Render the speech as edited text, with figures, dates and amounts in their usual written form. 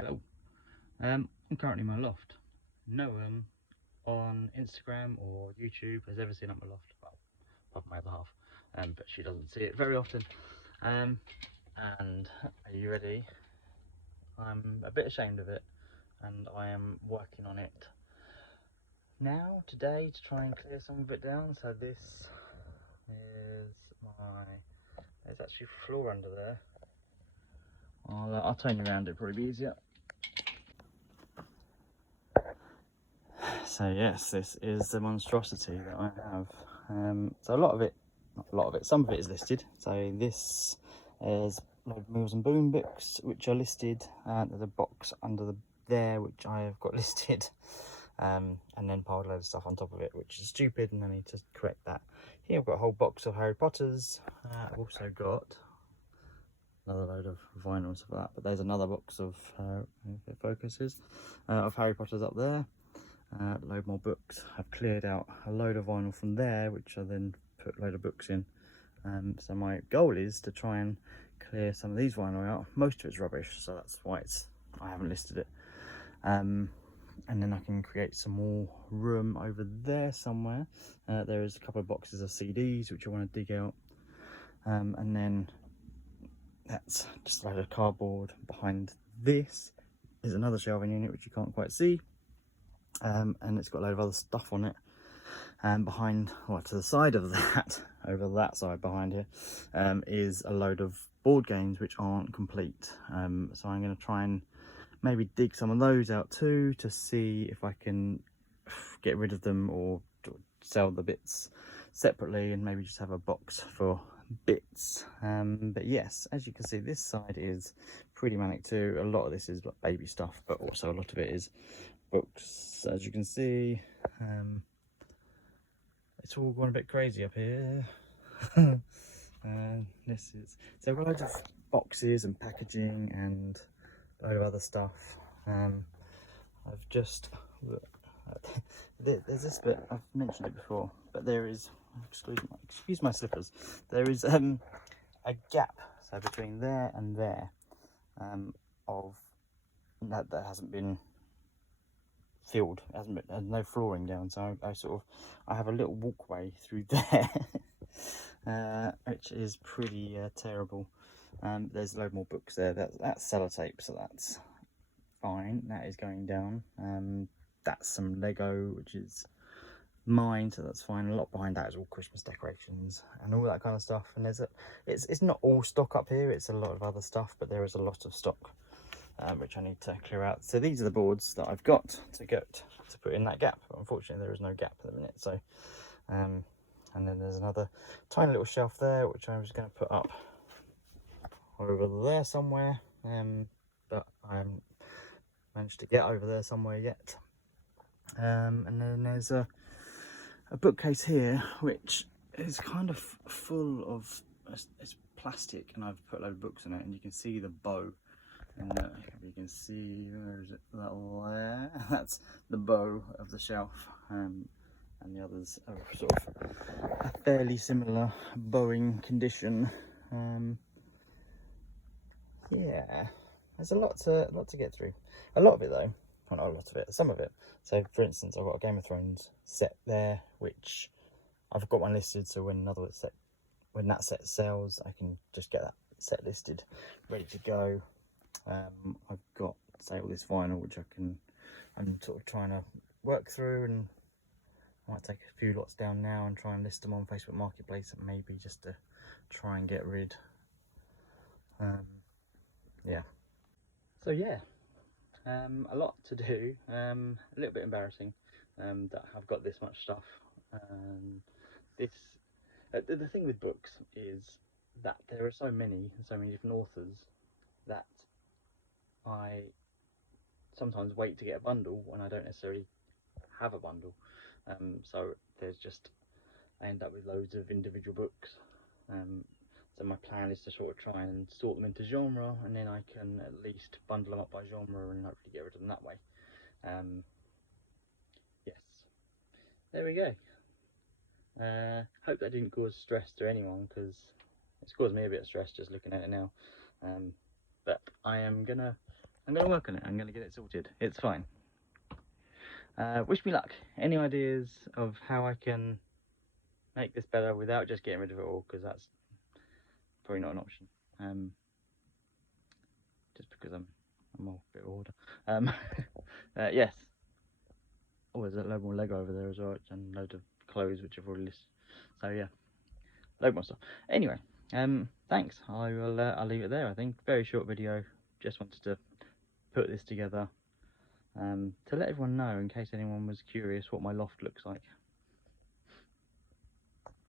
Hello. I'm currently in my loft. No one on Instagram or YouTube has ever seen up my loft. Well, apart from my other half, but she doesn't see it very often. And are you ready? I'm a bit ashamed of it, and I am working on it now today to try and clear some of it down. So this is there's actually floor under there. I'll turn you around, it'll probably be easier. So yes, this is the monstrosity that I have. So some of it is listed. So this is load Meals and Boom books, which are listed. There's a box under there, which I have got listed. And then piled a load of stuff on top of it, which is stupid, and I need to correct that. Here I've got a whole box of Harry Potters. I've also got another load of vinyls for that, but there's another box of, if it focuses, of Harry Potters up there. Load more books. I've cleared out a load of vinyl from there, which I then put a load of books in. So my goal is to try and clear some of these vinyl out. Most of it's rubbish, so that's why I haven't listed it. And then I can create some more room over there somewhere. There is a couple of boxes of CDs which I want to dig out, and then that's just a load of cardboard. Behind this is another shelving unit which you can't quite see. And it's got a load of other stuff on it, and behind, well, to the side of that, over that side behind here, is a load of board games which aren't complete. So I'm going to try and maybe dig some of those out too, to see if I can get rid of them or sell the bits separately, and maybe just have a box for bits. But yes, as you can see, this side is pretty manic too. A lot of this is baby stuff, but also a lot of it is books. As you can see, it's all gone a bit crazy up here. This is, so I've got loads of boxes and packaging and a load of other stuff. I've just there's this bit, I've mentioned it before, but there is, excuse my slippers, there is a gap, so between there and there, of that hasn't been filled. There's no flooring down, so I have a little walkway through there, which is pretty terrible. There's a load more books there. That's sellotape, so that's fine. That is going down. That's some Lego, which is mine, so that's fine. A lot behind that is all Christmas decorations and all that kind of stuff. And it's not all stock up here. It's a lot of other stuff, but there is a lot of stock, which I need to clear out. So these are the boards that I've got to put in that gap. Unfortunately, there is no gap at the minute. So, and then there's another tiny little shelf there, which I was going to put up over there somewhere, but I haven't managed to get over there somewhere yet. And then there's a bookcase here, which is kind of full of, it's plastic, and I've put a load of books in it, and you can see the bow. And you can see, where is it? That there. That's the bow of the shelf, and the others are sort of a fairly similar bowing condition. Yeah, there's a lot to get through. A lot of it though, well, not a lot of it, some of it. So for instance, I've got a Game of Thrones set there, which I've got one listed, so when that set sells, I can just get that set listed, ready to go. I've got, say, all this vinyl, which I'm sort of trying to work through, and I might take a few lots down now and try and list them on Facebook Marketplace, and maybe just to try and get rid. Yeah. So yeah, a lot to do. A little bit embarrassing that I've got this much stuff. The thing with books is that there are so many different authors that I sometimes wait to get a bundle when I don't necessarily have a bundle. So I end up with loads of individual books. So my plan is to sort of try and sort them into genre, and then I can at least bundle them up by genre and hopefully get rid of them that way. Yes, there we go. Hope that didn't cause stress to anyone, because it's caused me a bit of stress just looking at it now. But I am gonna I'm going to work on it. I'm going to get it sorted. It's fine. Wish me luck. Any ideas of how I can make this better without just getting rid of it all, because that's probably not an option. Just because I'm a bit of order. Yes. Oh, there's a load more Lego over there as well, and a load of clothes which I've already listed. So yeah, load more stuff. Anyway, thanks. I'll leave it there. I think very short video. Just wanted to put this together to let everyone know, in case anyone was curious, what my loft looks like.